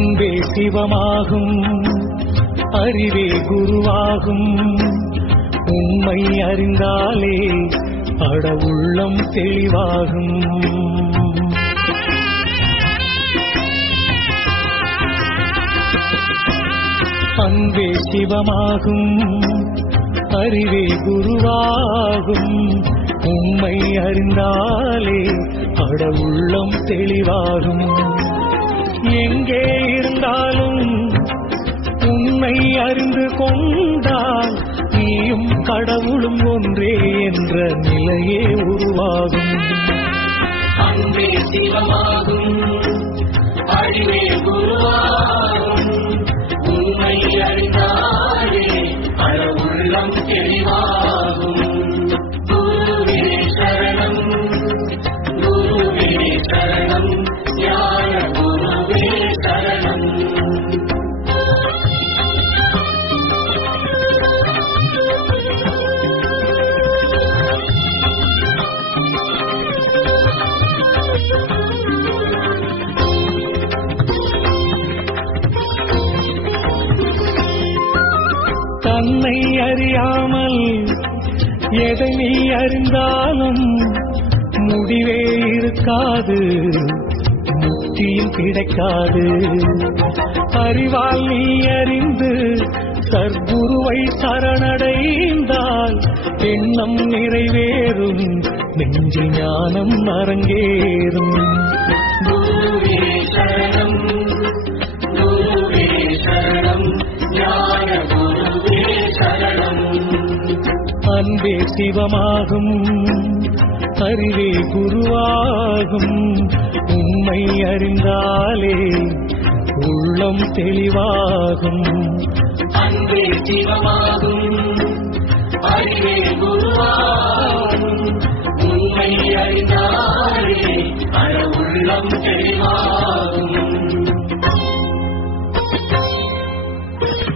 அன்பே சிவமாகும், அறிவே குருவாகும். உண்மை அறிந்தாலே அட உள்ளம் தெளிவாகும். அன்பே சிவமாகும், அறிவே குருவாகும். உண்மை அறிந்தாலே அட உள்ளம் தெளிவாகும். எங்கே இருந்தாலும் உண்மை அறிந்து கொண்டால் நீயும் கடவுளும் ஒன்றே என்ற நிலையே உருவாகும். அன்பே சிவமாகும், அறிவே குருவாகும். உண்மை அறிந்தாலே அட உள்ளம் தெளிவாகும். குருவே சரணம், குருவே சரணம், ஞான குருவே சரணம். தன்னை அறியாமல் எதை நீ அறிந்தாலும் முடிவே இருக்காது, முக்தியும் கிடைக்காது. அறிவால் நீ அறிந்து சர்க்குருவை சரணடைந்தால் எண்ணம் நிறைவேறும், நெஞ்சில் ஞானம் அரங்கேறும். குருவே சரணம், குருவே சரணம், ஞான குருவே சரணம். அன்பே சிவமாகும், அறிவே குருவாகும். உண்மை அறிந்தாலே உள்ளம் தெளிவாகும். அன்பே சிவமாகும், அறிவே குருவாகும். உண்மை அறிந்தாலே அட உள்ளம் தெளிவாகும்.